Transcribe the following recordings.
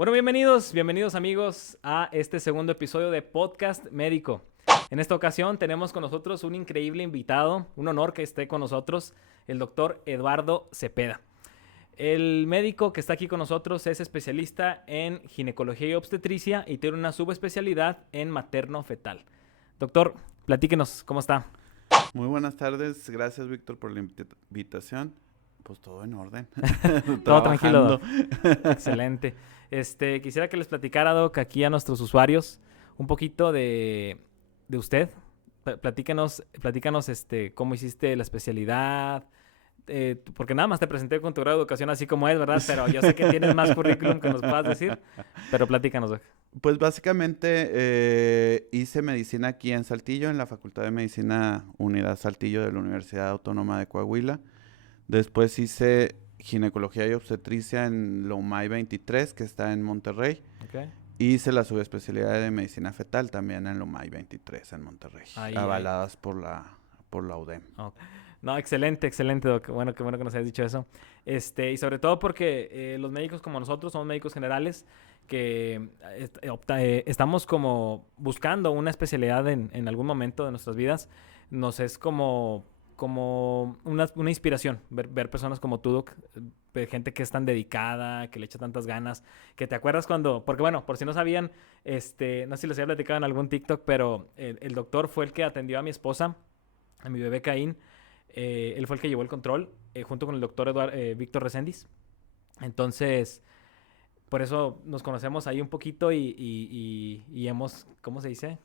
Bueno, bienvenidos amigos a este segundo episodio de Podcast Médico. En esta ocasión tenemos con nosotros un increíble invitado, un honor que esté con nosotros, el doctor Eduardo Cepeda. El médico que está aquí con nosotros es especialista en ginecología y obstetricia y tiene una subespecialidad en materno-fetal. Doctor, platíquenos, ¿cómo está? Muy buenas tardes, gracias Víctor por la invitación. Pues todo en orden. Todo tranquilo, Trabajando. Doc. Excelente. Quisiera que les platicara, Doc, aquí a nuestros usuarios un poquito de usted. Platícanos, cómo hiciste la especialidad, porque nada más te presenté con tu grado de educación así como es, ¿verdad? Pero yo sé que tienes más currículum que nos puedas decir, pero platícanos, Doc. Pues básicamente hice medicina aquí en Saltillo, en la Facultad de Medicina Unidad Saltillo de la Universidad Autónoma de Coahuila. Después hice ginecología y obstetricia en la UMAY 23, que está en Monterrey. Okay. Hice la subespecialidad de medicina fetal también en la UMAY 23 en Monterrey, avaladas por la UDEM. Okay. No, excelente, Doc. Bueno, qué bueno que nos hayas dicho eso. Y sobre todo porque los médicos como nosotros somos médicos generales que estamos como buscando una especialidad en algún momento de nuestras vidas. Nos es como una inspiración ver personas como tú, Doc, gente que es tan dedicada, que le echa tantas ganas, que te acuerdas cuando, porque bueno, por si no sabían, no sé si les había platicado en algún TikTok, pero el doctor fue el que atendió a mi esposa, a mi bebé Caín. Él fue el que llevó el control junto con el doctor Víctor Reséndiz. Entonces, por eso nos conocemos ahí un poquito y hemos, ¿cómo se dice?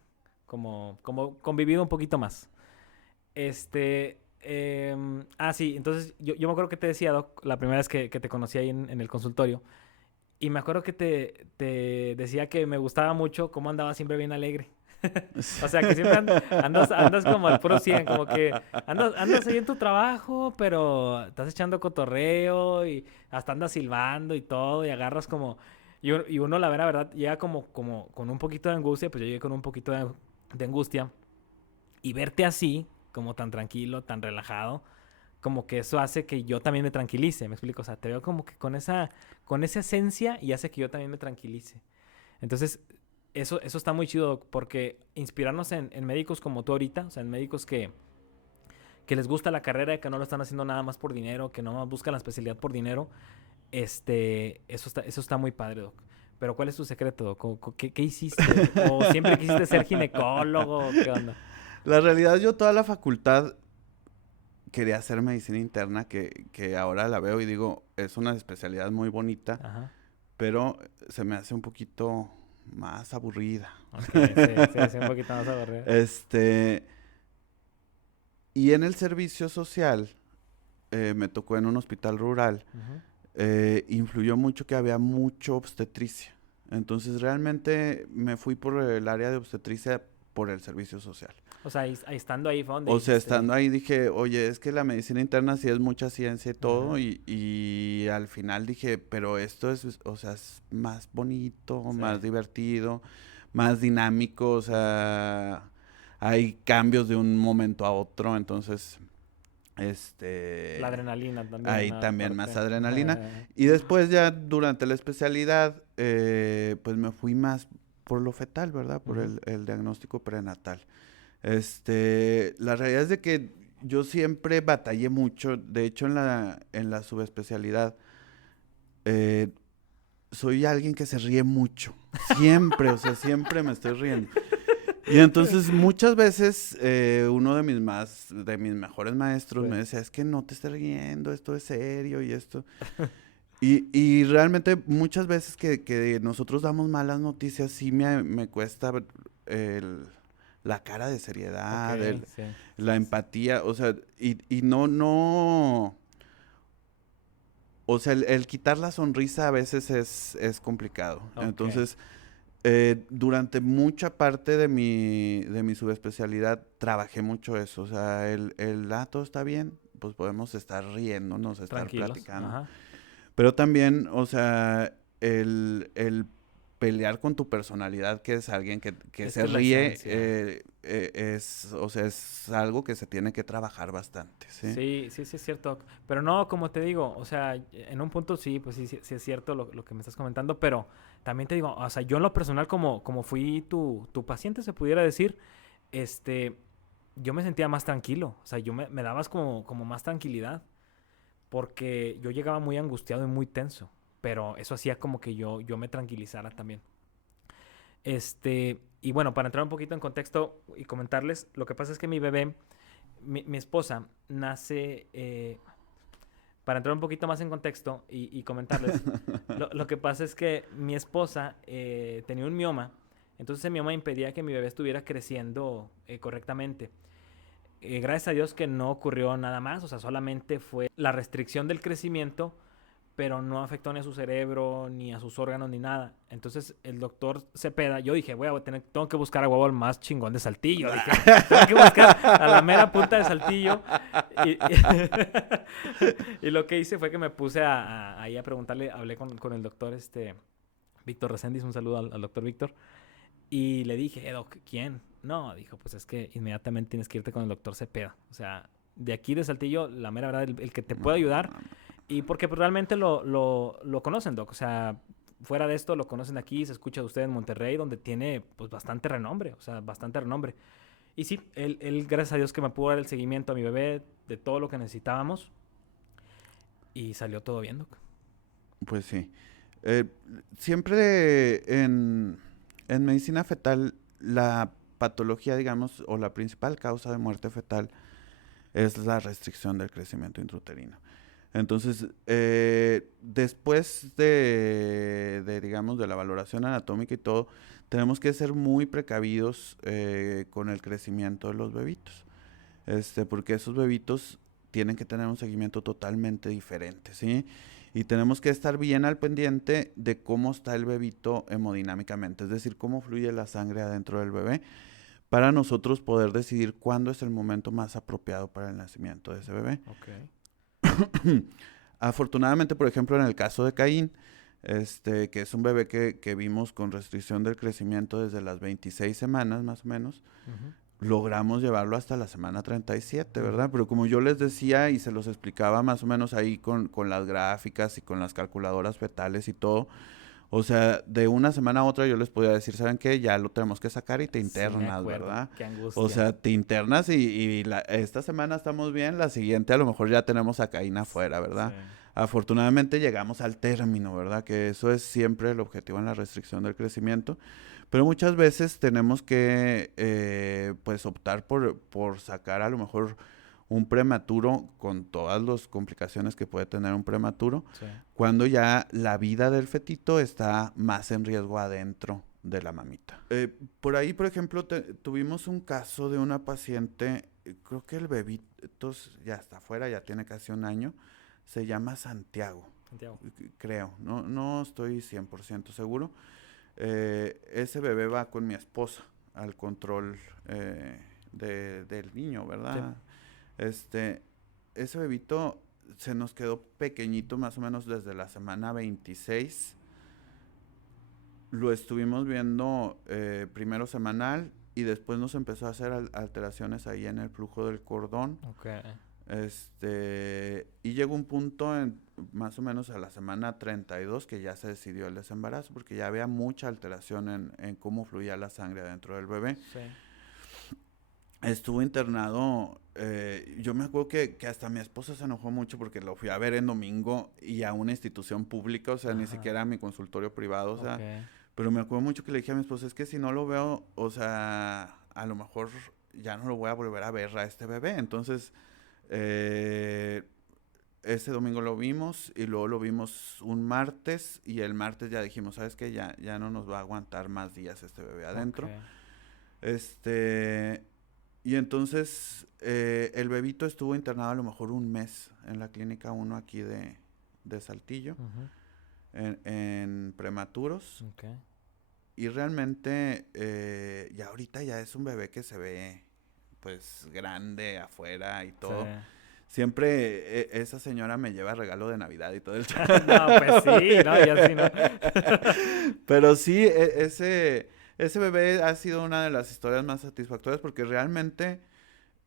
Como convivido un poquito más. Sí, entonces yo me acuerdo que te decía, Doc, la primera vez que te conocí ahí en el consultorio, y me acuerdo que te decía que me gustaba mucho cómo andabas siempre bien alegre. O sea, que siempre andas como al puro 100, como que andas ahí en tu trabajo, pero estás echando cotorreo y hasta andas silbando y todo, y agarras como... Y uno, la verdad, llega como con un poquito de angustia, pues yo llegué con un poquito de angustia, y verte así, como tan tranquilo, tan relajado, como que eso hace que yo también me tranquilice, ¿me explico? O sea, te veo como que con esa esencia y hace que yo también me tranquilice. Entonces, eso está muy chido porque inspirarnos en médicos como tú ahorita, o sea, en médicos que les gusta la carrera, que no lo están haciendo nada más por dinero, que no buscan la especialidad por dinero, eso está muy padre, Doc. Pero ¿cuál es tu secreto, Doc? ¿Qué hiciste? ¿O siempre quisiste ser ginecólogo? ¿Qué onda? La realidad, yo toda la facultad quería hacer medicina interna, que ahora la veo y digo, es una especialidad muy bonita, Ajá. pero se me hace un poquito más aburrida. Okay, sí, un poquito más aburrido. Y en el servicio social, me tocó en un hospital rural, influyó mucho que había mucho obstetricia. Entonces realmente me fui por el área de obstetricia por el servicio social. O sea, estando ahí fue donde O sea, dijiste... estando ahí dije, oye, es que la medicina interna sí es mucha ciencia y todo, Ajá. y al final dije, pero esto es, o sea, es más bonito, Sí. más divertido, más dinámico, o sea, hay cambios de un momento a otro, entonces, La adrenalina también. hay ¿No? también más Aparte. adrenalina. Y después ya durante la especialidad, pues me fui más por lo fetal, ¿verdad? Por el diagnóstico prenatal. La realidad es de que yo siempre batallé mucho. De hecho, en la subespecialidad, soy alguien que se ríe mucho. Siempre, o sea, siempre me estoy riendo. Y entonces muchas veces uno de mis mejores maestros me decía, es que no te estés riendo, esto es serio y esto. Y realmente muchas veces que nosotros damos malas noticias, sí me cuesta la cara de seriedad, Okay, sí. la empatía, o sea, y no, o sea, el quitar la sonrisa a veces es complicado. Okay. Entonces, durante mucha parte de mi subespecialidad trabajé mucho eso, o sea, todo está bien, pues podemos estar riéndonos, estar Tranquilos. platicando. Ajá. Pero también, o sea, el pelear con tu personalidad, que es alguien que se Es la ríe, esencia. o sea, es algo que se tiene que trabajar bastante, ¿sí? Sí, es cierto. Pero no, como te digo, o sea, en un punto sí, pues sí es cierto lo que me estás comentando, pero también te digo, o sea, yo en lo personal, como fui tu paciente, se pudiera decir, este, yo me sentía más tranquilo, o sea, me dabas como más tranquilidad, porque yo llegaba muy angustiado y muy tenso, pero eso hacía como que yo me tranquilizara también. Y bueno, para entrar un poquito en contexto y comentarles, lo que pasa es que mi bebé, mi esposa, nace, para entrar un poquito más en contexto y comentarles, lo que pasa es que mi esposa tenía un mioma, entonces ese mioma impedía que mi bebé estuviera creciendo correctamente. Gracias a Dios que no ocurrió nada más, o sea, solamente fue la restricción del crecimiento, pero no afectó ni a su cerebro, ni a sus órganos, ni nada. Entonces el doctor Cepeda, yo dije, tengo que buscar a huevo al más chingón de Saltillo. Dije, tengo que buscar a la mera punta de Saltillo. Y, y lo que hice fue que me puse ahí a preguntarle, hablé con el doctor Víctor Reséndiz, un saludo al doctor Víctor. Y le dije, Doc, ¿quién? No, dijo, pues es que inmediatamente tienes que irte con el doctor Cepeda. O sea, de aquí de Saltillo, la mera verdad, el que te puede ayudar. Y porque pues, realmente lo conocen, Doc. O sea, fuera de esto, lo conocen aquí, se escucha de usted en Monterrey, donde tiene pues bastante renombre. O sea, bastante renombre. Y sí, él gracias a Dios que me pudo dar el seguimiento a mi bebé de todo lo que necesitábamos. Y salió todo bien, Doc. Pues sí. Eh, Siempre en medicina fetal, la patología, digamos, o la principal causa de muerte fetal es la restricción del crecimiento intrauterino. Entonces, después digamos, de la valoración anatómica y todo, tenemos que ser muy precavidos con el crecimiento de los bebitos, porque esos bebitos tienen que tener un seguimiento totalmente diferente, ¿sí? Y tenemos que estar bien al pendiente de cómo está el bebito hemodinámicamente, es decir, cómo fluye la sangre adentro del bebé, para nosotros poder decidir cuándo es el momento más apropiado para el nacimiento de ese bebé. Okay. Afortunadamente, por ejemplo, en el caso de Caín, que es un bebé que vimos con restricción del crecimiento desde las 26 semanas más o menos, logramos llevarlo hasta la semana 37, ¿verdad? Pero como yo les decía y se los explicaba más o menos ahí con las gráficas y con las calculadoras fetales y todo, o sea, de una semana a otra yo les podía decir, ¿saben qué? Ya lo tenemos que sacar y te internas, sí, ¿verdad? Qué angustia. O sea, te internas y esta semana estamos bien, la siguiente a lo mejor ya tenemos a Caín afuera, ¿verdad? Sí. Afortunadamente llegamos al término, ¿verdad? Que eso es siempre el objetivo en la restricción del crecimiento. Pero muchas veces tenemos que, pues, optar por sacar a lo mejor un prematuro con todas las complicaciones que puede tener un prematuro, sí, cuando ya la vida del fetito está más en riesgo adentro de la mamita. Por ahí, por ejemplo, tuvimos un caso de una paciente, creo que el bebito ya está afuera, ya tiene casi un año, se llama Santiago. Creo, no estoy 100% seguro. Ese bebé va con mi esposa al control del niño, ¿verdad? Sí. Ese bebito se nos quedó pequeñito más o menos desde la semana 26. Lo estuvimos viendo primero semanal y después nos empezó a hacer alteraciones ahí en el flujo del cordón. Okay. Y llegó un punto más o menos a la semana 32 que ya se decidió el desembarazo porque ya había mucha alteración en cómo fluía la sangre dentro del bebé. Sí. Estuvo internado, yo me acuerdo que hasta mi esposa se enojó mucho porque lo fui a ver en domingo y a una institución pública, o sea, ni siquiera a mi consultorio privado, o sea, pero me acuerdo mucho que le dije a mi esposa, es que si no lo veo, o sea, a lo mejor ya no lo voy a volver a ver a este bebé, entonces, ese domingo lo vimos y luego lo vimos un martes y el martes ya dijimos, ¿sabes qué? Ya no nos va a aguantar más días este bebé adentro. Y entonces el bebito estuvo internado a lo mejor un mes en la clínica 1 aquí de Saltillo, en prematuros. Okay. Y realmente ya ahorita ya es un bebé que se ve pues grande afuera y todo. Sí. Siempre esa señora me lleva regalo de Navidad y todo el tiempo. No, pues sí, no, ya sí, no. Pero sí, ese ese bebé ha sido una de las historias más satisfactorias porque realmente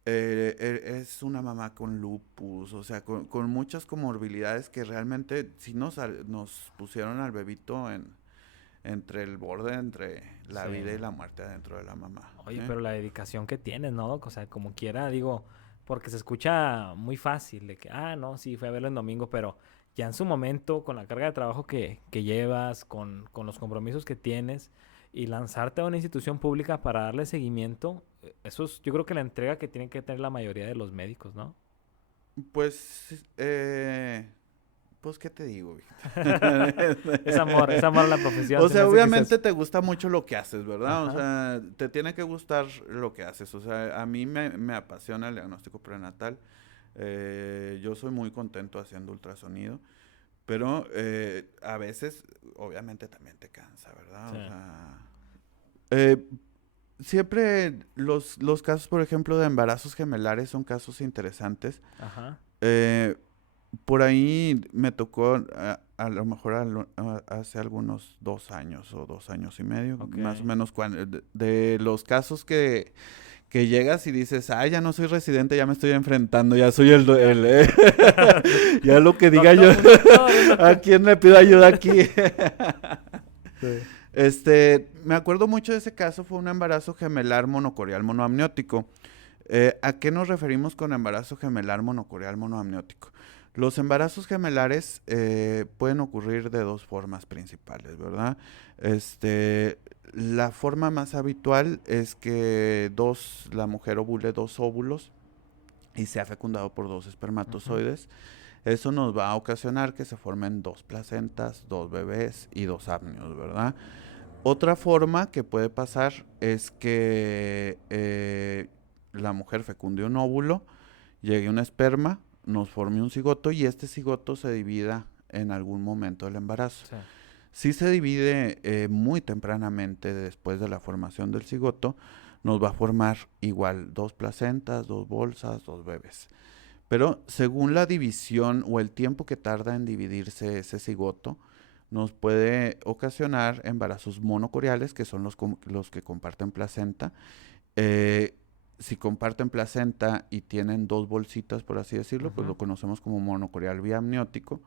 es una mamá con lupus, o sea, con muchas comorbilidades que realmente sí nos pusieron al bebito entre el borde, entre la Sí. vida y la muerte adentro de la mamá. Oye, ¿Sí? pero la dedicación que tienes, ¿no, Doc? O sea, como quiera, digo, porque se escucha muy fácil de que, no, sí, fui a verlo en domingo, pero ya en su momento, con la carga de trabajo que llevas, con los compromisos que tienes, y lanzarte a una institución pública para darle seguimiento, eso es, yo creo que la entrega que tienen que tener la mayoría de los médicos, ¿no? Pues, pues, ¿qué te digo, Víctor? Es amor a la profesión, O se me sea, hace que es eso. obviamente te gusta mucho lo que haces, ¿verdad? O Ajá. sea, te tiene que gustar lo que haces. O sea, a mí me apasiona el diagnóstico prenatal. Yo soy muy contento haciendo ultrasonido, pero a veces, obviamente, también te cansa, ¿verdad? Sí. O sea, eh, siempre los casos, por ejemplo, de embarazos gemelares son casos interesantes. Ajá. Eh, por ahí me tocó a lo mejor hace algunos 2 años o 2 años y medio, Ok. más o menos, de los casos que llegas y dices, ya no soy residente, ya me estoy enfrentando, ya soy Ya. ya lo que diga yo, Doctor, un doctor, un ¿a doctor. quién le pido ayuda aquí? Sí. Me acuerdo mucho de ese caso, fue un embarazo gemelar monocorial monoamniótico. ¿A qué nos referimos con embarazo gemelar monocorial monoamniótico? Los embarazos gemelares pueden ocurrir de dos formas principales, ¿verdad? La forma más habitual es que la mujer ovule 2 óvulos y sea fecundado por 2 espermatozoides. Eso nos va a ocasionar que se formen 2 placentas, 2 bebés y 2 amnios, ¿verdad? Otra forma que puede pasar es que la mujer fecunde un óvulo, llegue un esperma, nos forme un cigoto y este cigoto se divida en algún momento del embarazo. Sí. Si se divide muy tempranamente después de la formación del cigoto, nos va a formar igual 2 placentas, 2 bolsas, 2 bebés. Pero según la división o el tiempo que tarda en dividirse ese cigoto, nos puede ocasionar embarazos monocoriales, que son los que comparten placenta. Eh, si comparten placenta y tienen 2 bolsitas, por así decirlo, pues Ujú. lo conocemos como monocorial biamniótico.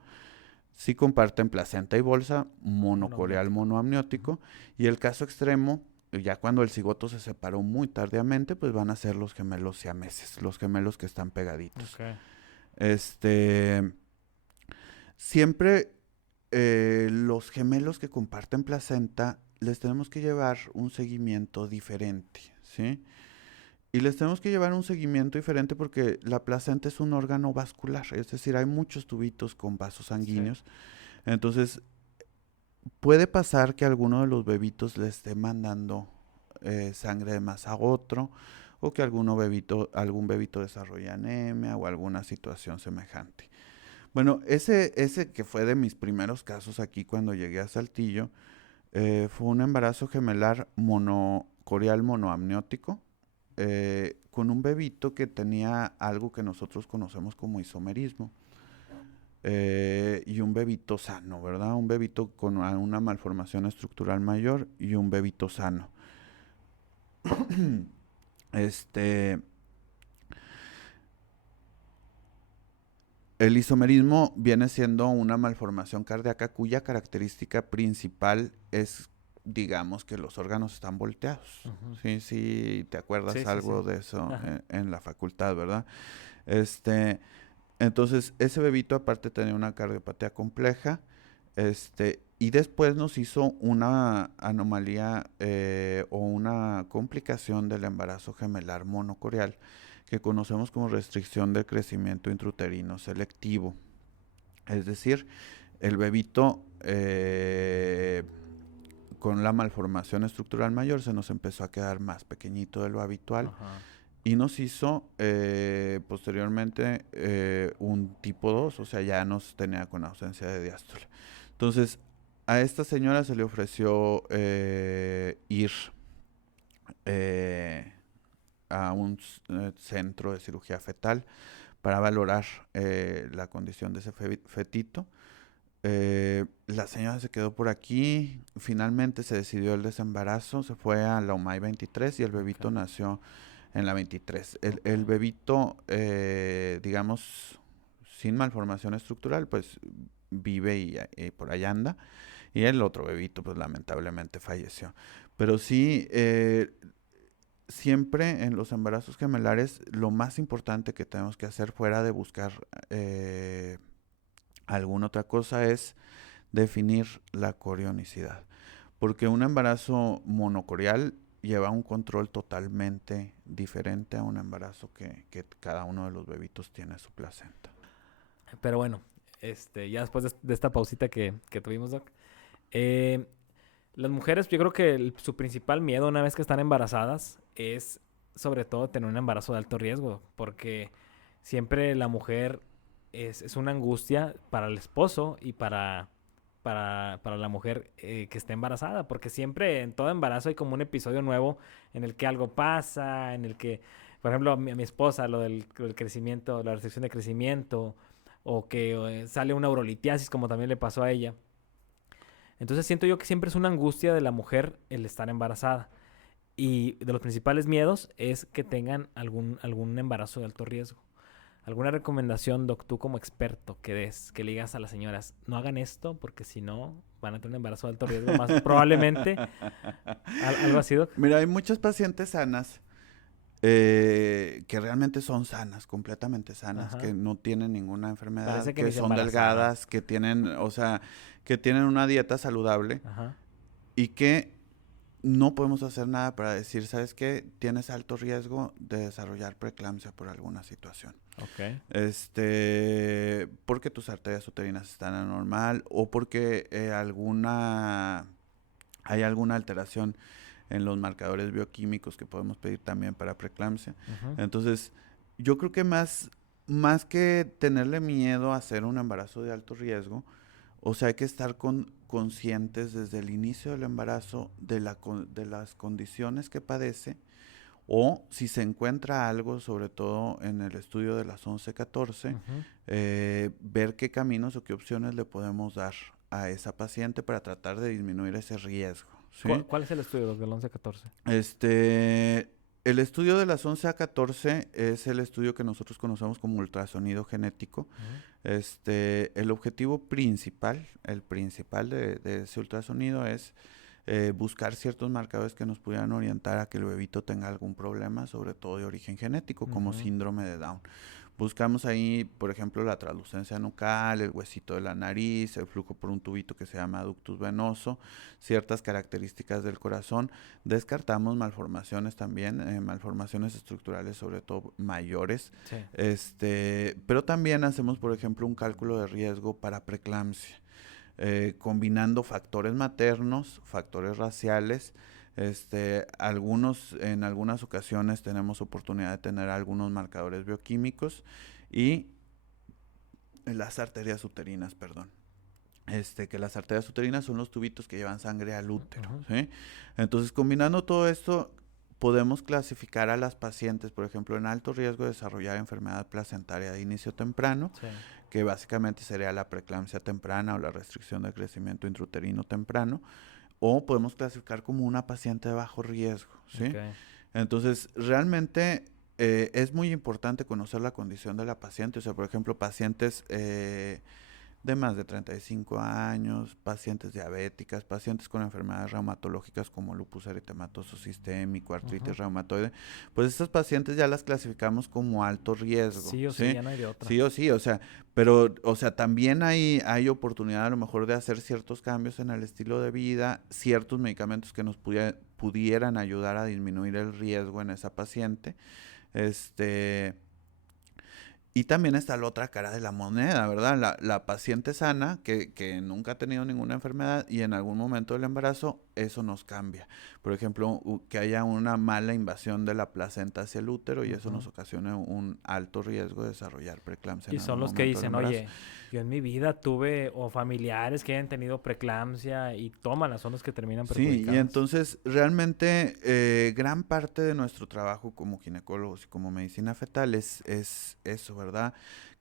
Si comparten placenta y bolsa, monocorial Monoamniótico. Ujú. monoamniótico. Y el caso extremo, ya cuando el cigoto se separó muy tardíamente, pues van a ser los gemelos siameses, los gemelos que están pegaditos. Ok. Este, siempre los gemelos que comparten placenta les tenemos que llevar un seguimiento diferente, ¿sí? Y les tenemos que llevar un seguimiento diferente porque la placenta es un órgano vascular, es decir, hay muchos tubitos con vasos Sí. sanguíneos. Entonces, puede pasar que alguno de los bebitos le esté mandando sangre de más a otro, o que algún bebito desarrolle anemia o alguna situación semejante. Bueno, ese que fue de mis primeros casos aquí cuando llegué a Saltillo, fue un embarazo gemelar monocorial monoamniótico, con un bebito que tenía algo que nosotros conocemos como isomerismo. Y un bebito sano, ¿verdad? Un bebito con una malformación estructural mayor y un bebito sano. Este, el isomerismo viene siendo una malformación cardíaca cuya característica principal es, digamos, que los órganos están volteados. Ujú. Sí, sí, te acuerdas Sí, sí, sí. algo de eso Ajá. en la facultad, ¿verdad? Este, entonces, ese bebito aparte tenía una cardiopatía compleja, y después nos hizo una anomalía o una complicación del embarazo gemelar monocorial que conocemos como restricción del crecimiento intrauterino selectivo. Es decir, el bebito con la malformación estructural mayor se nos empezó a quedar más pequeñito de lo habitual Ajá. y nos hizo posteriormente un tipo 2, o sea, ya nos tenía con ausencia de diástole. Entonces, a esta señora se le ofreció ir eh, a un centro de cirugía fetal para valorar la condición de ese fetito. La señora se quedó por aquí, finalmente se decidió el desembarazo, se fue a la UMAY 23 y el bebito Ok. nació en la 23. El Ok. bebito, digamos, sin malformación estructural, pues vive y por allá anda. Y el otro bebito, pues lamentablemente falleció. Pero sí, siempre en los embarazos gemelares, lo más importante que tenemos que hacer fuera de buscar alguna otra cosa es definir la corionicidad. Porque un embarazo monocorial lleva un control totalmente diferente a un embarazo que cada uno de los bebitos tiene su placenta. Pero bueno, ya después de esta pausita que tuvimos, Doc, eh, las mujeres, yo creo que su principal miedo una vez que están embarazadas es sobre todo tener un embarazo de alto riesgo, porque siempre la mujer es una angustia para el esposo y para la mujer que está embarazada, porque siempre en todo embarazo hay como un episodio nuevo en el que algo pasa, en el que, por ejemplo, a mi esposa, lo del crecimiento, la restricción de crecimiento, o que sale una urolitiasis, como también le pasó a ella. Entonces siento yo que siempre es una angustia de la mujer el estar embarazada. Y de los principales miedos es que tengan algún embarazo de alto riesgo. ¿Alguna recomendación, Doc, tú como experto que des, que le digas a las señoras, no hagan esto porque si no van a tener un embarazo de alto riesgo más probablemente? ¿Algo así, Doc? Mira, hay muchas pacientes sanas que realmente son sanas, completamente sanas, que Ajá. no tienen ninguna enfermedad, Parece que que ni se son embarazaron. delgadas, que tienen, o sea, que tienen una dieta saludable Ajá. y que no podemos hacer nada para decir, ¿sabes qué? Tienes alto riesgo de desarrollar preeclampsia por alguna situación. Ok. Porque tus arterias uterinas están anormal o porque hay alguna alteración en los marcadores bioquímicos que podemos pedir también para preeclampsia. Ujú. Entonces, yo creo que más que tenerle miedo a hacer un embarazo de alto riesgo, o sea, hay que estar conscientes desde el inicio del embarazo de las condiciones que padece o si se encuentra algo, sobre todo en el estudio de las 11-14, Ujú. ver qué caminos o qué opciones le podemos dar a esa paciente para tratar de disminuir ese riesgo, ¿sí? ¿Cuál es el estudio, Doc, del 11-14? Este, el estudio de las 11-14 es el estudio que nosotros conocemos como ultrasonido genético. Ujú. El objetivo principal, el principal de ese ultrasonido es buscar ciertos marcadores que nos pudieran orientar a que el bebito tenga algún problema, sobre todo de origen genético, como Ujú. síndrome de Down. Buscamos ahí, por ejemplo, la translucencia nucal, el huesito de la nariz, el flujo por un tubito que se llama ductus venoso, ciertas características del corazón. Descartamos malformaciones también, malformaciones estructurales, sobre todo mayores. Sí. Pero también hacemos, por ejemplo, un cálculo de riesgo para preeclampsia, combinando factores maternos, factores raciales. En algunas ocasiones tenemos oportunidad de tener algunos marcadores bioquímicos y las arterias uterinas, perdón. Que las arterias uterinas son los tubitos que llevan sangre al útero, Ujú. ¿sí? Entonces, combinando todo esto, podemos clasificar a las pacientes, por ejemplo, en alto riesgo de desarrollar enfermedad placentaria de inicio temprano, Sí. que básicamente sería la preeclampsia temprana o la restricción del crecimiento intrauterino temprano, o podemos clasificar como una paciente de bajo riesgo, Ok. ¿sí? Entonces, realmente es muy importante conocer la condición de la paciente, o sea, por ejemplo, pacientes de más de 35 años, pacientes diabéticas, pacientes con enfermedades reumatológicas como lupus eritematoso sistémico, Ujú. artritis reumatoide, pues estas pacientes ya las clasificamos como alto riesgo, Sí o sí, ¿sí? ya no hay de otra. Sí o sí, o sea, pero, o sea, también hay oportunidad a lo mejor de hacer ciertos cambios en el estilo de vida, ciertos medicamentos que nos pudieran ayudar a disminuir el riesgo en esa paciente, este... Y también está la otra cara de la moneda, ¿verdad? La paciente sana que nunca ha tenido ninguna enfermedad y en algún momento del embarazo eso nos cambia. Por ejemplo, que haya una mala invasión de la placenta hacia el útero y eso Ujú. nos ocasiona un alto riesgo de desarrollar preeclampsia Y en algún son los que momento del dicen, embarazo. oye, yo en mi vida tuve o familiares que hayan tenido preeclampsia y tómala, son los que terminan Sí, y perjudicados. entonces realmente gran parte de nuestro trabajo como ginecólogos y como medicina fetal es eso, ¿verdad?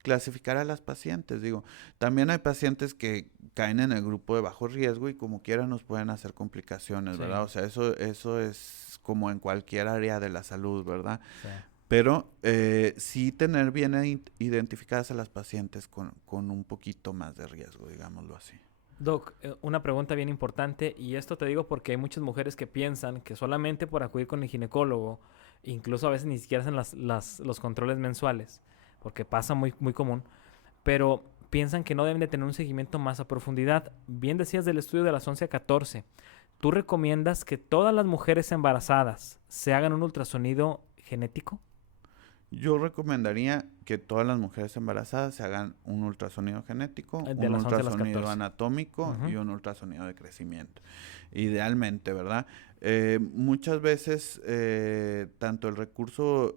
clasificar a las pacientes. Digo, también hay pacientes que caen en el grupo de bajo riesgo y como quiera nos pueden hacer complicaciones, Sí, ¿verdad? O sea, eso es como en cualquier área de la salud, ¿verdad? sí. Pero sí tener bien identificadas a las pacientes con un poquito más de riesgo, digámoslo así. Doc, una pregunta bien importante, y esto te digo porque hay muchas mujeres que piensan que solamente por acudir con el ginecólogo, incluso a veces ni siquiera hacen los controles mensuales, porque pasa muy, muy común, pero piensan que no deben de tener un seguimiento más a profundidad. Bien decías del estudio de las 11 a 14. ¿Tú recomiendas que todas las mujeres embarazadas se hagan un ultrasonido genético? Yo recomendaría que todas las mujeres embarazadas se hagan un ultrasonido genético, De un las 11 a las ultrasonido 14. anatómico Ujú. y un ultrasonido de crecimiento. Idealmente, ¿verdad? Muchas veces, tanto el recurso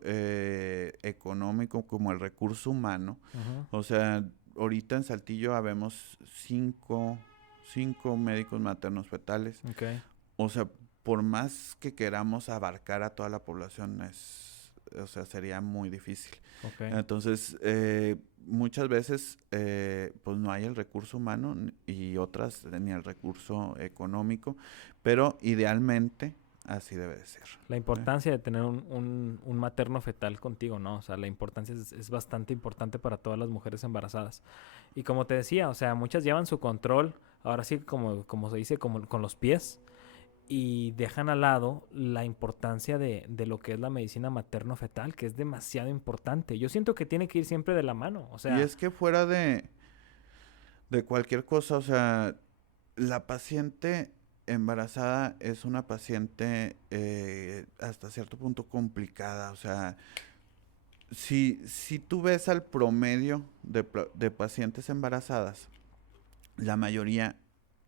económico como el recurso humano, Ujú. o sea, ahorita en Saltillo habemos cinco médicos maternos fetales. Ok, O sea, por más que queramos abarcar a toda la población, o sea, sería muy difícil. ok. Entonces, muchas veces, pues no hay el recurso humano y otras ni el recurso económico, pero idealmente así debe de ser. La ¿Eh? importancia de tener un materno fetal contigo, ¿no? O sea, la importancia es bastante importante para todas las mujeres embarazadas. Y como te decía, o sea, muchas llevan su control, ahora sí, como se dice, como con los pies, y dejan al lado la importancia de lo que es la medicina materno-fetal, que es demasiado importante. Yo siento que tiene que ir siempre de la mano, o Y sea, es que fuera de cualquier cosa, o sea, la paciente embarazada es una paciente hasta cierto punto complicada, o sea, si tú ves al promedio de pacientes embarazadas, la mayoría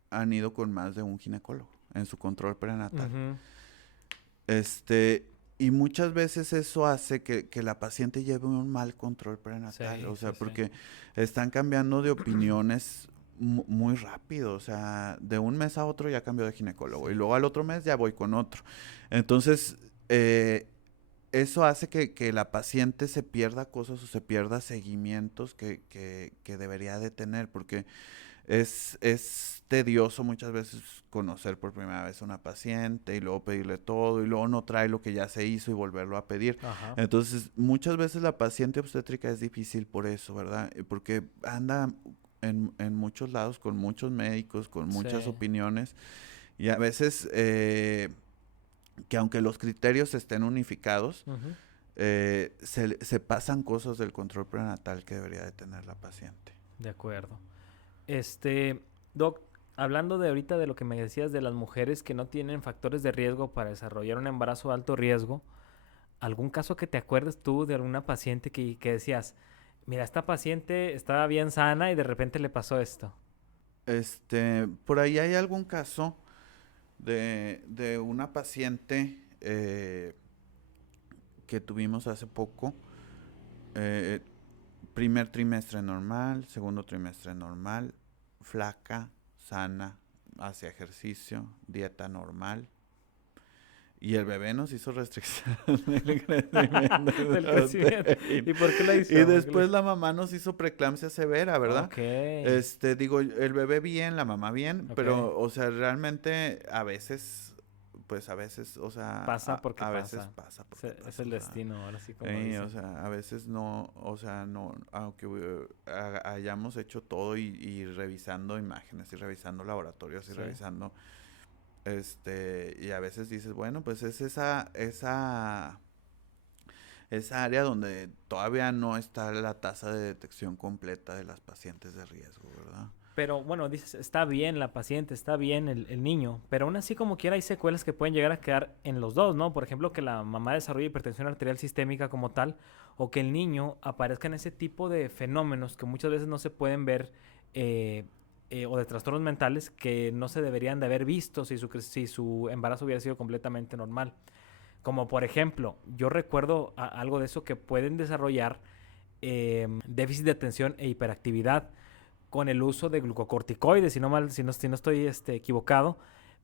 han ido con más de un ginecólogo en su control prenatal. ujú, Este, y muchas veces eso hace que la paciente lleve un mal control sí, prenatal, o sea, sí, sí. porque están cambiando de opiniones muy rápido, o sea, de un mes a otro ya cambio de ginecólogo y Sí. luego al otro mes ya voy con otro. Entonces, eso hace que la paciente se pierda cosas o se pierda seguimientos que debería de tener, porque es tedioso muchas veces conocer por primera vez a una paciente y luego pedirle todo y luego no trae lo que ya se hizo y volverlo a pedir. Ajá. Entonces, muchas veces la paciente obstétrica es difícil por eso, ¿verdad? Porque anda en muchos lados con muchos médicos, con Sí. muchas opiniones y a veces que aunque los criterios estén unificados, Ujú. se pasan cosas del control prenatal que debería de tener la paciente. De acuerdo. Este, Doc, hablando de ahorita de lo que me decías de las mujeres que no tienen factores de riesgo para desarrollar un embarazo de alto riesgo, ¿algún caso que te acuerdes tú de alguna paciente que decías, mira, esta paciente estaba bien sana y de repente le pasó esto? Por ahí hay algún caso de una paciente que tuvimos hace poco, eh, primer trimestre normal, segundo trimestre normal, flaca, sana, hace ejercicio, dieta normal. Y el bebé nos hizo restricción del crecimiento Del crecimiento. intrauterino. ¿Y por qué la hizo? Y ¿Por qué la después hizo? la mamá nos hizo preeclampsia severa, ¿verdad? Ok, Digo, el bebé bien, la mamá bien, ok. pero, o sea, realmente a veces, pues a veces, o sea, Pasa porque a veces pasa. pasa porque Es pasa, o el sea, destino, ahora sí como sí, o dicen. sea, a veces no, o sea, no, aunque hayamos hecho todo y revisando imágenes y revisando laboratorios y Sí. revisando, y a veces dices, bueno, pues es esa área donde todavía no está la tasa de detección completa de las pacientes de riesgo, ¿verdad? Pero bueno, dices, está bien la paciente, está bien el niño, pero aún así como quiera hay secuelas que pueden llegar a quedar en los dos, ¿no? Por ejemplo, que la mamá desarrolle hipertensión arterial sistémica como tal, o que el niño aparezca en ese tipo de fenómenos que muchas veces no se pueden ver, eh, o de trastornos mentales que no se deberían de haber visto si su embarazo hubiera sido completamente normal. Como por ejemplo, yo recuerdo algo de eso que pueden desarrollar déficit de atención e hiperactividad con el uso de glucocorticoides, si no estoy equivocado,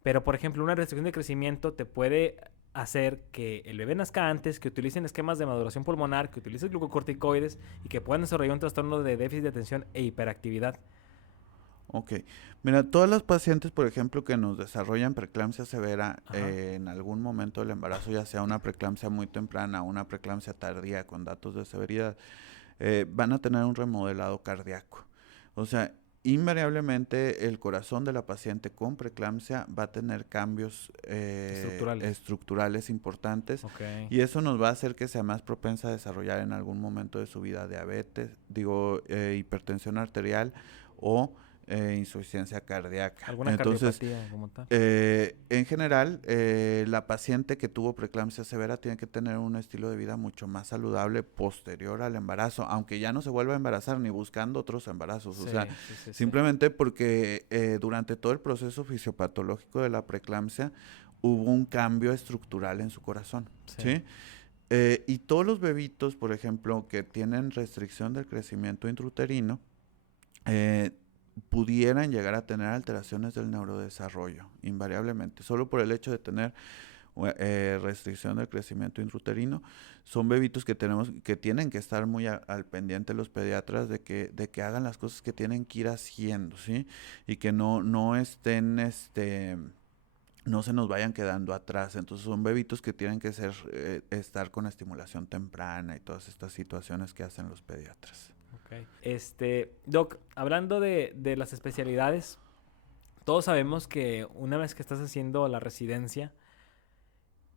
Pero, por ejemplo, una restricción de crecimiento te puede hacer que el bebé nazca antes, que utilicen esquemas de maduración pulmonar, que utilicen glucocorticoides y que puedan desarrollar un trastorno de déficit de atención e hiperactividad. Ok. Mira, todas las pacientes, por ejemplo, que nos desarrollan preeclampsia severa Ajá. en algún momento del embarazo, ya sea una preeclampsia muy temprana o una preeclampsia tardía con datos de severidad, van a tener un remodelado cardíaco. O sea, invariablemente el corazón de la paciente con preeclampsia va a tener cambios Estructurales. estructurales importantes Ok. y eso nos va a hacer que sea más propensa a desarrollar en algún momento de su vida diabetes, hipertensión arterial o insuficiencia cardíaca. ¿Alguna Entonces, cardiopatía como tal? en general, la paciente que tuvo preeclampsia severa tiene que tener un estilo de vida mucho más saludable posterior al embarazo, aunque ya no se vuelva a embarazar ni buscando otros embarazos. O sea, Sí. simplemente porque durante todo el proceso fisiopatológico de la preeclampsia hubo un cambio estructural en su corazón, Sí. ¿sí? Y todos los bebitos, por ejemplo, que tienen restricción del crecimiento intrauterino, eh, pudieran llegar a tener alteraciones del neurodesarrollo, invariablemente, solo por el hecho de tener restricción del crecimiento intrauterino. Son bebitos que tienen que estar muy al pendiente los pediatras de que hagan las cosas que tienen que ir haciendo, ¿sí? Y que no estén, no se nos vayan quedando atrás. Entonces son bebitos que tienen que estar con estimulación temprana y todas estas situaciones que hacen los pediatras. Ok. Doc, hablando de las especialidades, todos sabemos que una vez que estás haciendo la residencia,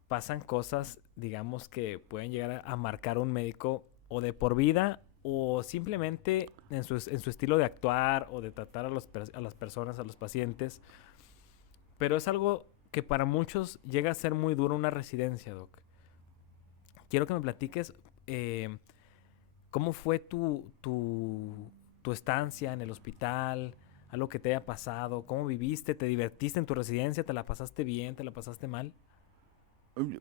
pasan cosas, digamos, que pueden llegar a marcar a un médico o de por vida o simplemente en su estilo de actuar o de tratar a las personas, a los pacientes. Pero es algo que para muchos llega a ser muy duro una residencia, Doc. Quiero que me platiques eh, cómo fue tu estancia en el hospital, algo que te haya pasado, cómo viviste, te divertiste en tu residencia, te la pasaste bien, te la pasaste mal.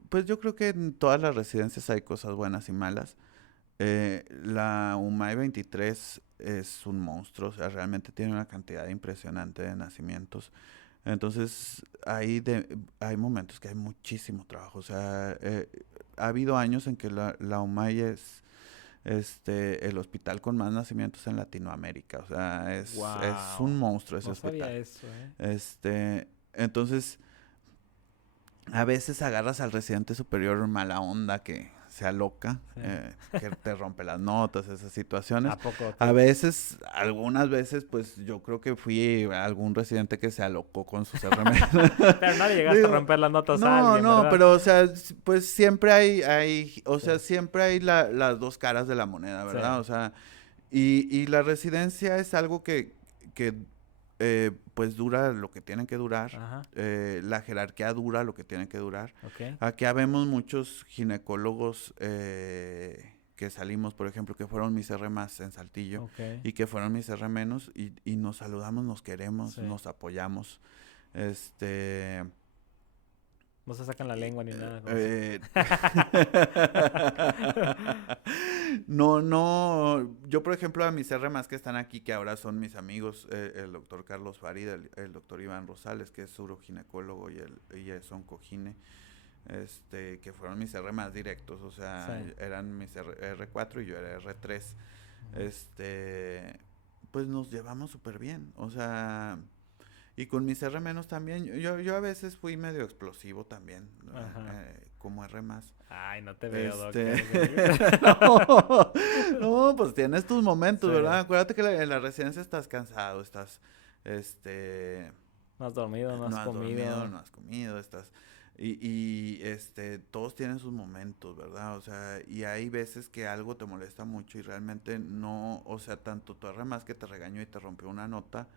Pues yo creo que en todas las residencias hay cosas buenas y malas. La UMAI 23 es un monstruo, o sea, realmente tiene una cantidad impresionante de nacimientos. Entonces, hay momentos que hay muchísimo trabajo. O sea, ha habido años en que la UMAI es el hospital con más nacimientos en Latinoamérica. O sea, es un Wow, monstruo ese no sabía hospital. eso, ¿eh? Entonces, a veces agarras al residente superior mala onda que se aloca, Sí. que te rompe las notas, esas situaciones. ¿A poco A te... veces, algunas veces, pues yo creo que fui algún residente que se alocó con sus RMs. Pero no le llegaste a Digo, romper las notas a no, alguien, no, ¿verdad? pero o sea, pues siempre o Sí, sea, siempre hay las dos caras de la moneda, sí. ¿verdad? O sea, y la residencia es algo que pues dura lo que tienen que durar, Ajá, la jerarquía dura lo que tienen que durar. ok, Aquí habemos muchos ginecólogos que salimos, por ejemplo, que fueron mis R más en Saltillo ok, y que fueron mis R menos y nos saludamos, nos queremos, sí. nos apoyamos. Este... No se sacan la lengua ni nada. Eh, no, yo por ejemplo a mis R más que están aquí, que ahora son mis amigos, el doctor Carlos Farid, el doctor Iván Rosales, que es uroginecólogo y es oncogine, que fueron mis R más directos, o sea, Sí. eran mis R4 y yo era R3, Ujú. pues nos llevamos súper bien, o sea... Y con mis R menos también, yo a veces fui medio explosivo también, Ajá. como R más. Ay, no te veo, Doc. Este, Eres no, no, pues tienes tus momentos, Sí. ¿verdad? Acuérdate que en la residencia estás cansado, No has dormido, no no has has dormido, comido. no has comido, todos tienen sus momentos, ¿verdad? O sea, y hay veces que algo te molesta mucho y realmente no, o sea, tanto tu R más que te regañó y te rompió una nota,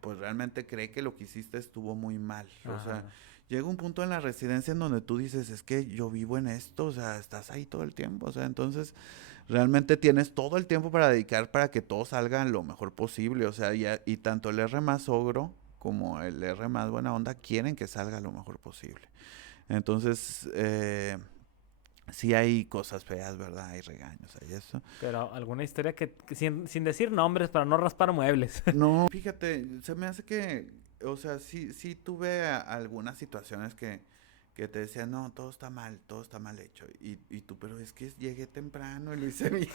pues realmente cree que lo que hiciste estuvo muy mal. O sea, Ajá. llega un punto en la residencia en donde tú dices, es que yo vivo en esto, o sea, estás ahí todo el tiempo, o sea, entonces realmente tienes todo el tiempo para dedicar para que todo salga lo mejor posible, o sea, y tanto el R más ogro como el R más buena onda quieren que salga lo mejor posible. Entonces, sí hay cosas feas, ¿verdad? Hay regaños, hay eso. Pero alguna historia sin decir nombres para no raspar muebles. No, fíjate, se me hace que o sea, sí tuve algunas situaciones que te decían, no, todo está mal hecho. Y tú, pero es que llegué temprano y lo hice bien.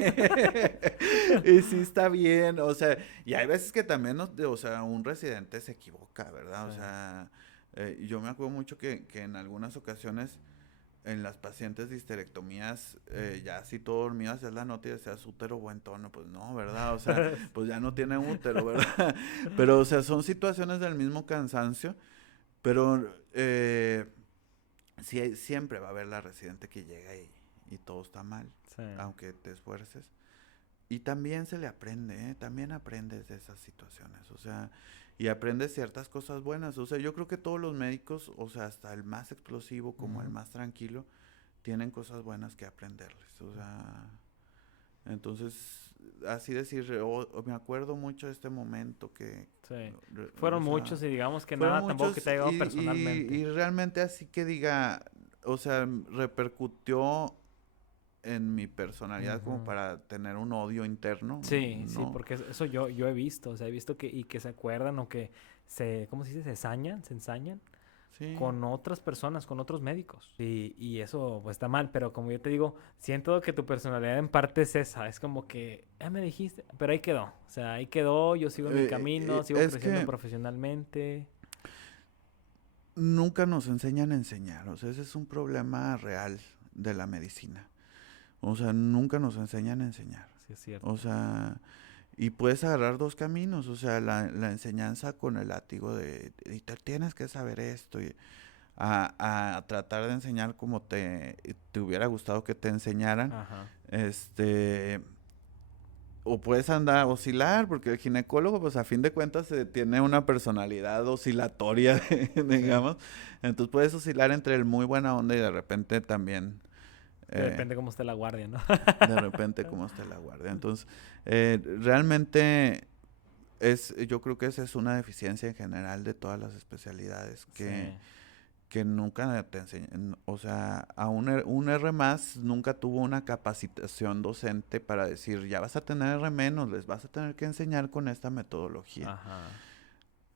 Y sí está bien, o sea, y hay veces que también, o sea, un residente se equivoca, ¿verdad? Sí. O sea, yo me acuerdo mucho que en algunas ocasiones en las pacientes de histerectomías, ya así todo dormido, hacías la nota y decías útero buen tono, pues no, ¿verdad? O sea, pues ya no tiene útero, ¿verdad? Pero, o sea, son situaciones del mismo cansancio, pero sí, siempre va a haber la residente que llega y todo está mal, Sí. aunque te esfuerces. Y también se le aprende, ¿eh? También aprendes de esas situaciones, o sea, y aprendes ciertas cosas buenas. O sea, yo creo que todos los médicos, o sea, hasta el más explosivo como el más tranquilo, tienen cosas buenas que aprenderles. O sea, entonces, así decir, me acuerdo mucho de este momento Sí. o Fueron sea, muchos y digamos que fueron nada tampoco que muchos te ha llegado personalmente. y realmente así que diga, o sea, repercutió en mi personalidad como Ujú. para tener un odio interno, Sí, sí, no. porque eso yo he visto, o sea, he visto que, y que se acuerdan o que ¿cómo se dice? Se ensañan Sí. con otras personas, con otros médicos. Y eso pues está mal, pero como yo te digo, siento que tu personalidad en parte es esa, es como que, ya me dijiste, pero ahí quedó, o sea, ahí quedó, yo sigo en mi camino, sigo Es creciendo que profesionalmente. nunca nos enseñan a enseñar, o sea, ese es un problema real de la medicina. O sea, nunca nos enseñan a enseñar. Sí, es O cierto. sea, y puedes agarrar dos caminos, o sea, la enseñanza con el látigo y te tienes que saber esto, y a tratar de enseñar como te hubiera gustado que te enseñaran, Ajá. este, o puedes andar oscilar, porque el ginecólogo, pues a fin de cuentas, tiene una personalidad oscilatoria, Sí. digamos, entonces puedes oscilar entre el muy buena onda y de repente también eh, Depende cómo esté la guardia, ¿no? de repente cómo está la guardia. Entonces, realmente yo creo que esa es una deficiencia en general de todas las especialidades, Sí. que nunca te enseñan, o sea, un R más nunca tuvo una capacitación docente para decir, ya vas a tener R menos, les vas a tener que enseñar con esta metodología. Ajá.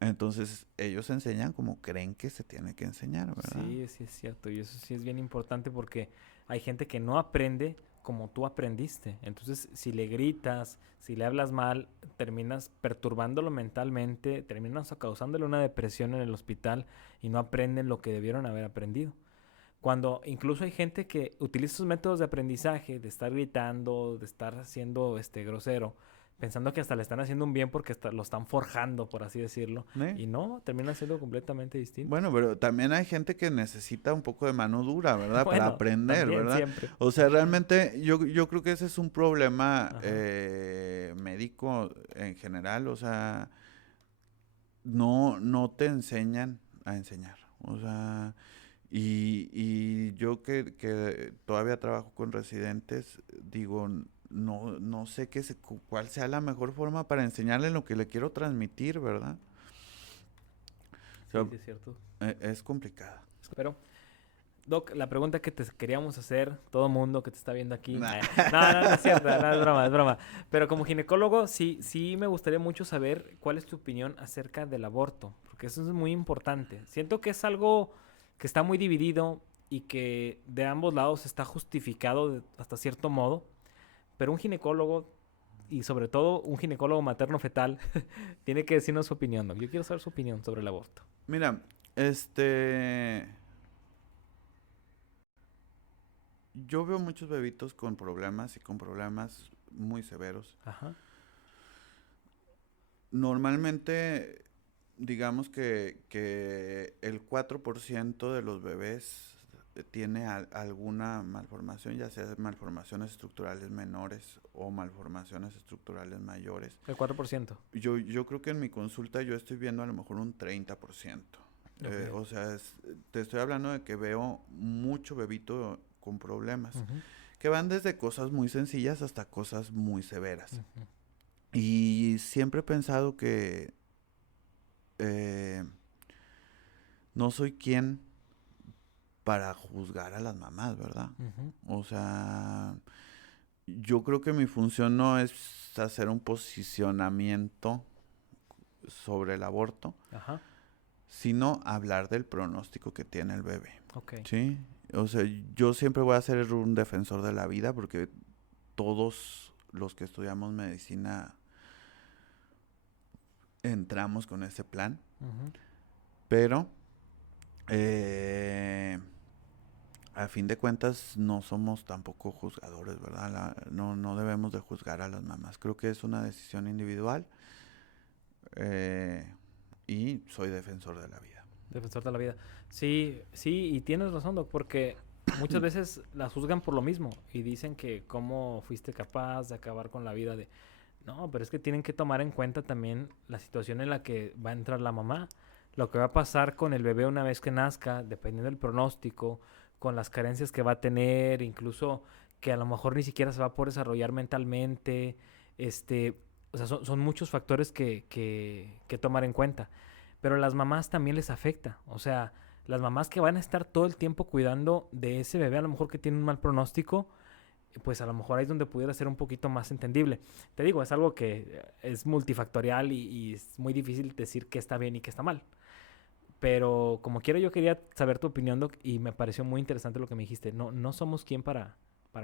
Entonces, ellos enseñan como creen que se tiene que enseñar, ¿verdad? Sí, sí es cierto. Y eso sí es bien importante porque hay gente que no aprende como tú aprendiste. Entonces, si le gritas, si le hablas mal, terminas perturbándolo mentalmente, terminas causándole una depresión en el hospital y no aprenden lo que debieron haber aprendido. Cuando incluso hay gente que utiliza esos métodos de aprendizaje, de estar gritando, de estar siendo grosero, pensando que hasta le están haciendo un bien porque lo están forjando, por así decirlo. ¿Eh? Y no, termina siendo completamente distinto. Bueno, pero también hay gente que necesita un poco de mano dura, ¿verdad? Para Bueno, aprender, también ¿verdad? siempre. O sea, realmente yo creo que ese es un problema Ajá. médico en general. O sea, no te enseñan a enseñar. O sea, y yo que todavía trabajo con residentes, digo, no sé cuál sea la mejor forma para enseñarle lo que le quiero transmitir, ¿verdad? O sea, Sí, sí es cierto. es complicada. Pero, Doc, la pregunta que te queríamos hacer, todo mundo que te está viendo aquí. Nah. No, no, no es cierto, no, es broma, es broma. Pero como ginecólogo, sí, sí me gustaría mucho saber cuál es tu opinión acerca del aborto, porque eso es muy importante. Siento que es algo que está muy dividido y que de ambos lados está justificado hasta cierto modo, pero un ginecólogo, y sobre todo un ginecólogo materno-fetal, tiene que decirnos su opinión, Doc. Yo quiero saber su opinión sobre el aborto. Mira, yo veo muchos bebitos con problemas y con problemas muy severos. Ajá. Normalmente, digamos que el 4% de los bebés tiene alguna malformación, ya sea malformaciones estructurales menores o malformaciones estructurales mayores. El 4%. Yo creo que en mi consulta yo estoy viendo a lo mejor un 30%. Ok. O sea, te estoy hablando de que veo mucho bebito con problemas, Ujú, que van desde cosas muy sencillas hasta cosas muy severas. ujú. Y siempre he pensado que eh, no soy quien para juzgar a las mamás, ¿verdad? Ujú. O sea, yo creo que mi función no es hacer un posicionamiento sobre el aborto, Ajá. sino hablar del pronóstico que tiene el bebé. Ok. ¿Sí? O sea, yo siempre voy a ser un defensor de la vida porque todos los que estudiamos medicina entramos con ese plan, Ujú. pero a fin de cuentas no somos tampoco juzgadores, ¿verdad? No debemos de juzgar a las mamás. Creo que es una decisión individual y soy defensor de la vida. Defensor de la vida. Sí, sí, y tienes razón, Doc, porque muchas veces las juzgan por lo mismo y dicen que cómo fuiste capaz de acabar con la vida de... No, pero es que tienen que tomar en cuenta también la situación en la que va a entrar la mamá, lo que va a pasar con el bebé una vez que nazca, dependiendo del pronóstico, con las carencias que va a tener, incluso que a lo mejor ni siquiera se va a poder desarrollar mentalmente, este, o sea, son muchos factores que tomar en cuenta. Pero a las mamás también les afecta, o sea, las mamás que van a estar todo el tiempo cuidando de ese bebé, a lo mejor que tiene un mal pronóstico, pues a lo mejor ahí es donde pudiera ser un poquito más entendible. Te digo, es algo que es multifactorial y es muy difícil decir qué está bien y qué está mal. Pero como quiera yo quería saber tu opinión, Doc, y me pareció muy interesante lo que me dijiste. No, no somos quien para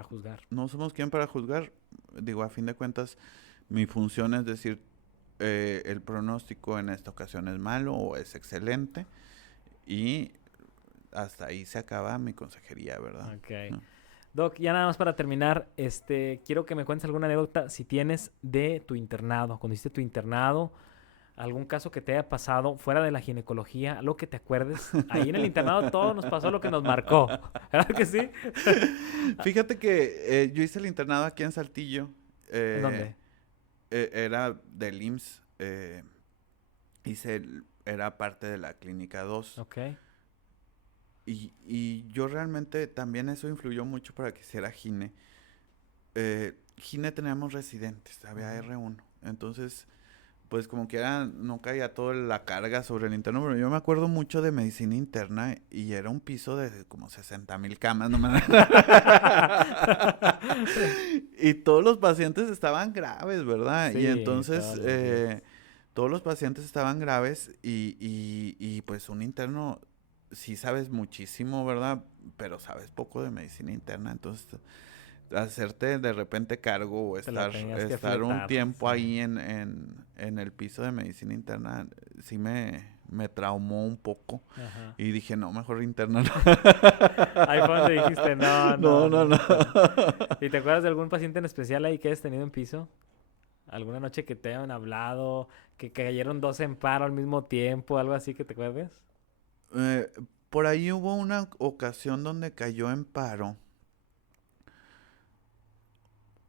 juzgar. No somos quien para juzgar. Digo, a fin de cuentas, mi función es decir, el pronóstico en esta ocasión es malo o es excelente y hasta ahí se acaba mi consejería, ¿verdad? Ok. ¿No? Doc, ya nada más para terminar, quiero que me cuentes alguna anécdota, si tienes, de tu internado, cuando hiciste tu internado, algún caso que te haya pasado fuera de la ginecología, algo que te acuerdes. Ahí en el internado todo nos pasó lo que nos marcó. ¿Verdad que sí? Fíjate que yo hice el internado aquí en Saltillo. ¿En eh, dónde? Era del IMSS. Era parte de la Clínica 2. Ok. Y yo realmente también eso influyó mucho para que hiciera gine. Gine teníamos residentes, había Ujú. R1. Entonces, pues como que no caía toda la carga sobre el interno, pero yo me acuerdo mucho de medicina interna y era un piso de como 60,000 camas, no me... Y todos los pacientes estaban graves, ¿verdad? Y Sí, entonces todos los días. todos los pacientes estaban graves y pues un interno sí sabes muchísimo, ¿verdad? Pero sabes poco de medicina interna, entonces hacerte de repente cargo o Te la estar, tenías que estar un fletar. tiempo Sí. ahí en el piso de medicina interna, sí me traumó un poco. Ajá. Y dije, no, mejor interna no. Ahí fue donde dijiste, no, No, no, no, no. nunca. ¿Y te acuerdas de algún paciente en especial ahí que hayas tenido en piso? ¿Alguna noche que te hayan hablado? ¿Que cayeron dos en paro al mismo tiempo? ¿Algo así que te acuerdes? Eh, por ahí hubo una ocasión donde cayó en paro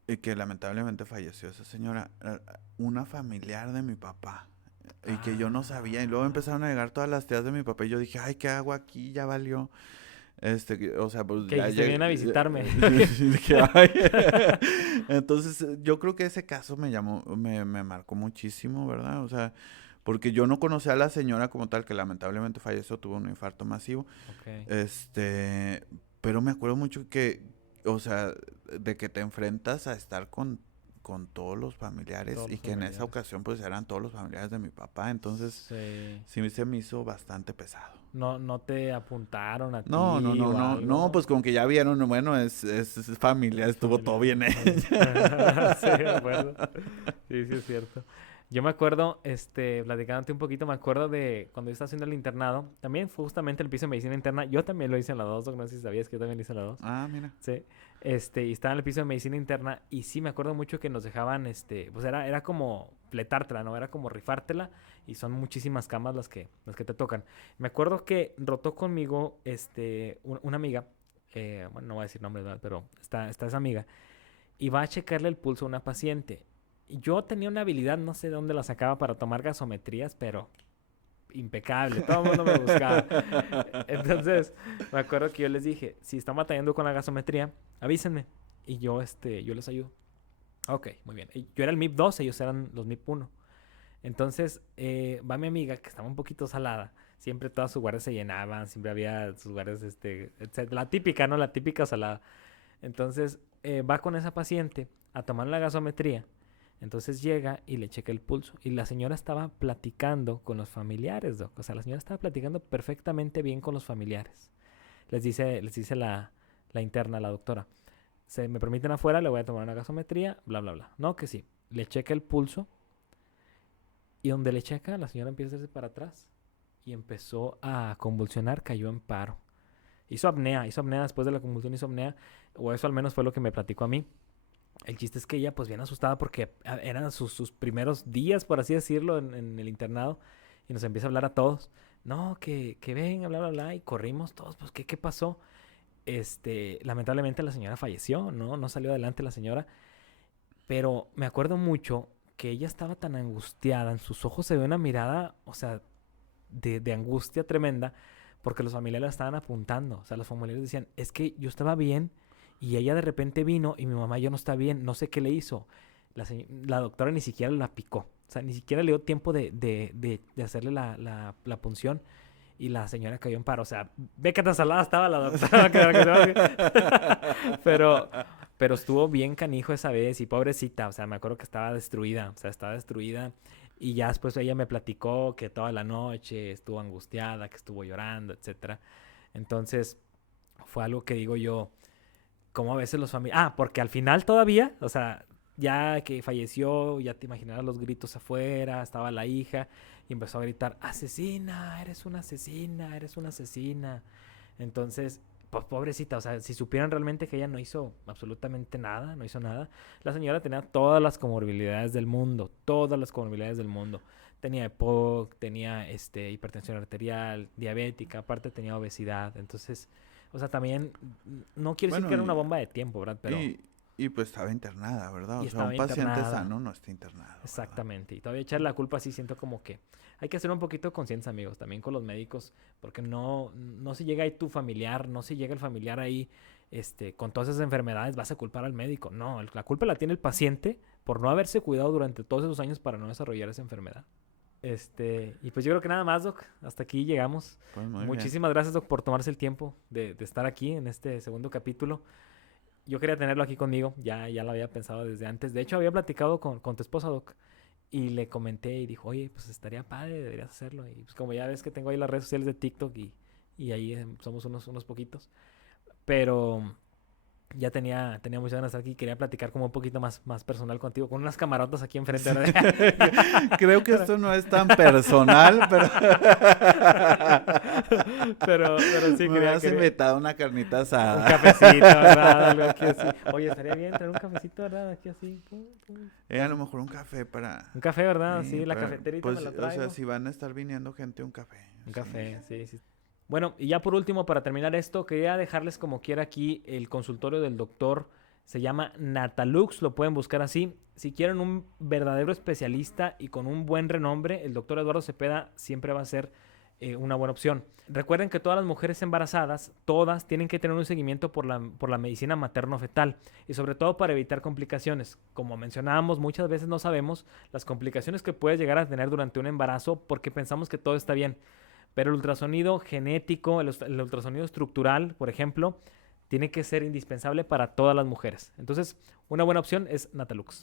y que lamentablemente falleció esa señora, una familiar de mi papá. Y que yo no sabía. Y luego Ah, empezaron a llegar todas las tías de mi papá. Y yo dije, ay, ¿qué hago aquí? Ya valió. O sea, pues que ya dijiste, vienen a visitarme. dije, ay. Entonces, yo creo que ese caso me marcó muchísimo, ¿verdad? O sea, porque yo no conocía a la señora como tal, que lamentablemente falleció, tuvo un infarto masivo. Ok. Este, pero me acuerdo mucho que, o sea, de que te enfrentas a estar con todos los familiares Todos y los que en esa familiares. ocasión pues eran todos los familiares de mi papá, entonces Sí. sí se me hizo bastante pesado. No, no te apuntaron a No, no, ti no, o no, no, algo. pues como que ya vieron, bueno, es familia, Es estuvo todo familiar. bien, Sí, me acuerdo. Sí, sí, es cierto. Yo me acuerdo, platicándote un poquito, me acuerdo de cuando yo estaba haciendo el internado. También fue justamente el piso de medicina interna. Yo también lo hice en la 2, no sé si sabías que yo también lo hice en la 2. Ah, mira. Sí. Y estaba en el piso de medicina interna. Y sí, me acuerdo mucho que nos dejaban, pues era como fletártela, ¿no? Era como rifártela. Y son muchísimas camas las que te tocan. Me acuerdo que rotó conmigo, una amiga. Bueno, no voy a decir nombre, ¿verdad? Pero está esa amiga. Y va a checarle el pulso a una paciente. Yo tenía una habilidad, no sé de dónde la sacaba para tomar gasometrías, pero impecable, todo el mundo me buscaba. Entonces, me acuerdo que yo les dije, si están batallando con la gasometría, avísenme. Y yo les ayudo. Ok, muy bien. Y yo era el MIP 2, ellos eran los MIP 1. Entonces, va mi amiga, que estaba un poquito salada. Siempre todas sus guardias se llenaban, siempre había sus guardias, etcétera. La típica, ¿no? La típica salada. Entonces, va con esa paciente a tomar la gasometría. Entonces llega y le checa el pulso. Y la señora estaba platicando con los familiares, Doc. O sea, la señora estaba platicando perfectamente bien con los familiares. Les dice la interna, la doctora. Se me permiten afuera, le voy a tomar una gasometría, bla, bla, bla. No, que sí. Le checa el pulso. Y donde le checa, la señora empieza a hacerse para atrás. Y empezó a convulsionar, cayó en paro. Hizo apnea después de la convulsión, hizo apnea. O eso al menos fue lo que me platicó a mí. El chiste es que ella, pues bien asustada porque eran sus primeros días, por así decirlo, en el internado. Y nos empieza a hablar a todos. No, que venga, bla, bla, bla. Y corrimos todos. Pues, ¿qué pasó? Lamentablemente la señora falleció, ¿no? No salió adelante la señora. Pero me acuerdo mucho que ella estaba tan angustiada. En sus ojos se ve una mirada, o sea, de angustia tremenda. Porque los familiares la estaban apuntando. O sea, los familiares decían, es que yo estaba bien... Y ella de repente vino y mi mamá ya no está bien, no sé qué le hizo. La doctora ni siquiera la picó. O sea, ni siquiera le dio tiempo de hacerle la punción. Y la señora cayó en paro. O sea, ve que tan salada estaba la doctora. pero estuvo bien canijo esa vez. Y pobrecita, o sea, me acuerdo que estaba destruida. O sea, estaba destruida. Y ya después ella me platicó que toda la noche estuvo angustiada, que estuvo llorando, etcétera. Entonces, fue algo que digo yo... Como a veces los familiares... Ah, porque al final todavía, o sea, ya que falleció, ya te imaginarás los gritos afuera, estaba la hija y empezó a gritar, asesina, eres una asesina, eres una asesina. Entonces, pues pobrecita, o sea, si supieran realmente que ella no hizo absolutamente nada, no hizo nada, la señora tenía todas las comorbilidades del mundo, Tenía EPOC, tenía hipertensión arterial, diabética, aparte tenía obesidad, entonces... O sea, también, no quiero decir que era una bomba de tiempo, ¿verdad? Pero... Y pues estaba internada, ¿verdad? O sea, un paciente sano no está internado. Exactamente. ¿Verdad? Y todavía echar la culpa así siento como que hay que hacer un poquito de conciencia, amigos, también con los médicos, porque no se llega ahí tu familiar, no se llega el familiar ahí con todas esas enfermedades, vas a culpar al médico. No, la culpa la tiene el paciente por no haberse cuidado durante todos esos años para no desarrollar esa enfermedad. Y pues yo creo que nada más, Doc. Hasta aquí llegamos. Pues Muchísimas gracias, Doc, por tomarse el tiempo de estar aquí en este segundo capítulo. Yo quería tenerlo aquí conmigo. Ya lo había pensado desde antes. De hecho, había platicado con tu esposa, Doc. Y le comenté y dijo, oye, pues estaría padre, deberías hacerlo. Y pues como ya ves que tengo ahí las redes sociales de TikTok y ahí somos unos poquitos. Pero... Ya tenía muchas ganas de estar aquí. Quería platicar como un poquito más personal contigo. Con unas camarotas aquí enfrente. Creo que esto no es tan personal, pero... pero sí me has invitado una carnita asada. Un cafecito, ¿verdad? Algo aquí así. Oye, estaría bien traer un cafecito, ¿verdad? Aquí así. A lo mejor un café para... Un café, ¿verdad? Sí, la cafeterita pues, me la traigo. O sea, si van a estar viniendo gente, un café. Un café, sí. Bueno, y ya por último, para terminar esto, quería dejarles como quiera aquí el consultorio del doctor. Se llama Natalux, lo pueden buscar así. Si quieren un verdadero especialista y con un buen renombre, el doctor Eduardo Cepeda siempre va a ser una buena opción. Recuerden que todas las mujeres embarazadas, todas tienen que tener un seguimiento por la medicina materno-fetal y sobre todo para evitar complicaciones. Como mencionábamos, muchas veces no sabemos las complicaciones que puedes llegar a tener durante un embarazo porque pensamos que todo está bien. Pero el ultrasonido genético, el ultrasonido estructural, por ejemplo, tiene que ser indispensable para todas las mujeres. Entonces, una buena opción es Natalux.